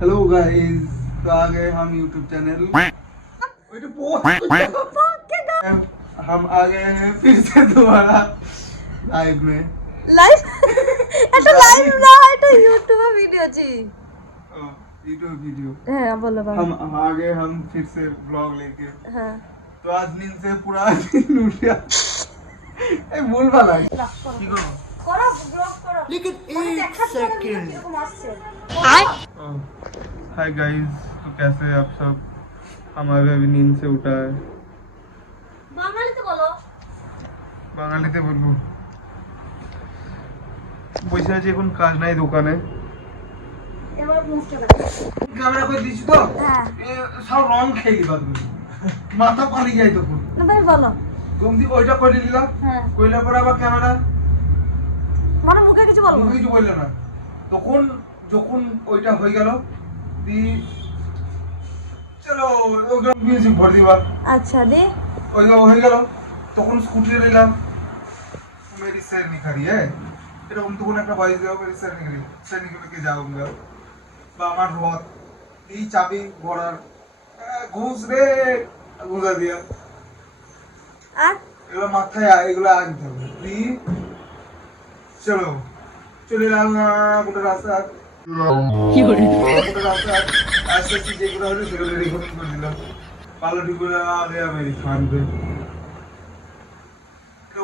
Hello guys, तो आ गए हम यूट्यूब चैनल हम आ गए हैं फिर से दोबारा लाइव में। লাইভ এটা লাইভ না এটা ইউটিউবে ভিডিও জি यूट्यूब वीडियो। হ্যাঁ বলো বাবা हम आ गए हम फिर से ब्लॉग लेके। হ্যাঁ तो आज नींद से पूरा दिन उठ गया। ए बोल वाला की करो করো ব্লগ করো लेकिन एक सेकंड। এরকম আসছে हाय गाइस, तो कैसे हैं आप सब? हमारे अभी नींद से उठा है। বাঙালিতে বলো বাঙালিতে বলবো বসে আছি এখন, কাজ নাই দোকানে। এবার মুখটা ক্যামেরা করে দিছি তো হ্যাঁ সব রং খেয়ে দিবা তুমি, মাথা পানি যায় তখন। না ভাই বলো তুমি ওইটা করে দিলাম, হ্যাঁ কইলা পরে আবার ক্যামেরা মানে মুখে কিছু বলবো তুমি কিছু বললে না। তখন যখন ওইটা হয়ে গেল দি চলো ওগুলো মিউজিক ভর দিবা। আচ্ছা দে ওইগুলো হয়ে গেল, তখন স্কুটিতে নিলাম मेरी सैर निखरी है এরকম তখন একটা ভয়েস দেওয়া मेरी सैर निखरी के जाऊंगा বা আমার রথ এই চাবি ভরার ঘুষ রে ঘুষা দিয়া আর এগুলো মাথায় এগুলো আনতে হবে। দি চলো চলে এলাম গোটা রাস্তা কি করে গোটা রাস্তা আস্তে আস্তে যেগুলো হলো সেগুলো রেকর্ডিং করে দিলাম। পালো ঢুকে আগে মেরি খান पे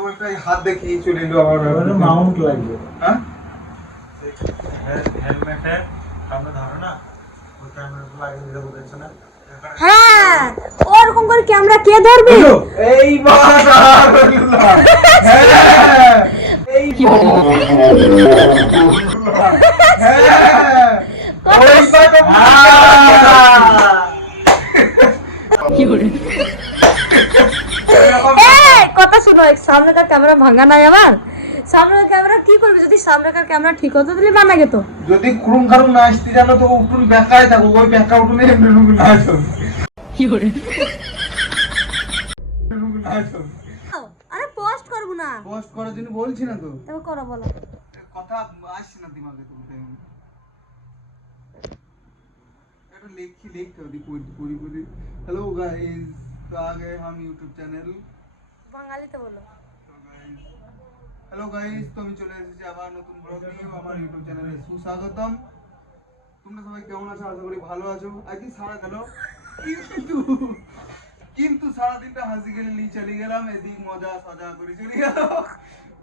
ওইটাই হাত দেখিয়ে চলে এলো আমার মাউন্ট লাগবে। হ্যাঁ হেলমেটে সামনে ধরো না, ওই ক্যামেরাটা লাগিয়ে দিলে বুঝেছ না। হ্যাঁ ওরকম করে ক্যামেরা কে ধরবে এই বাবা হ্যাঁ এই কি হলো হ্যাঁ ওই বাবা কি করে কথা শুনো সামনেকার ক্যামেরা ভাঙা নাই আমার সামনের ক্যামেরা কি করবে যদি সামনেকার ক্যামেরা ঠিক হতো তাহলে বানা যেত যদি ক্রুম খারুম না আসতে জানো তো উঠুন বেকায় থাকো, ওই বেকা উঠুনে এমনি না আসো কি করে না আসো। আরে পোস্ট করব না পোস্ট করার জন্য বলছি না তো, তবে করো বলো কথা আসছে না দিমাগে তো তাই এটা লিখতে হবে পড়ি। हेलो गाइस, तो आ गए हम यूट्यूब चैनल বাঙালিতে বলো হ্যালো গাইস, তো আমি চলে এসেছি আবার নতুন ব্লগ নিয়ে আমার ইউটিউব চ্যানেলে সুস্বাগতম। তোমরা সবাই কেমন আছো? আশা করি ভালো আছো। আজকে সারা গেল কিন্তু সারাদিনটা হাসি গেলে নিয়ে চলে গেলাম, এদিক মজা সাজা করে চলে গেল।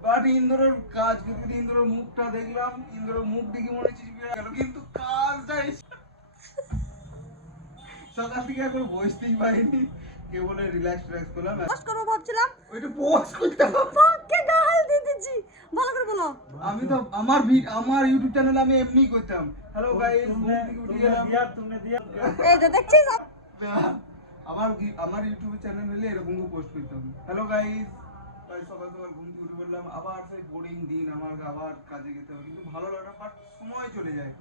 বাট ইন্দ্রর কাজ করতে ইন্দ্রর মুখটা দেখলাম, ইন্দ্রর মুখ দেখে মনে হচ্ছে গেল, কিন্তু কাজটা সকাল থেকে এখন বসতেই পারিনি, কে বলে রিল্যাক্স করলাম। পোস্ট করব ভাবছিলাম ওইটা পোস্ট করতে ফাঁকে গাল দিতেছি ভালো করে বলো আমি তো আমার ইউটিউব চ্যানেলে আমি এমনি করতাম। হ্যালো গাইস, ঘুম থেকে উঠে গেলাম। এই যে দেখছিস আমার ইউটিউব চ্যানেল হলে এরকম পোস্ট করতাম। হ্যালো গাইস, তাই সকাল সকাল ঘুম থেকে উঠে পড়লাম, আবার সেই বোরিং দিন, আমার আবার কাজে যেতে হবে, কিন্তু ভালো লাগে না, বাট সময় চলে যায়।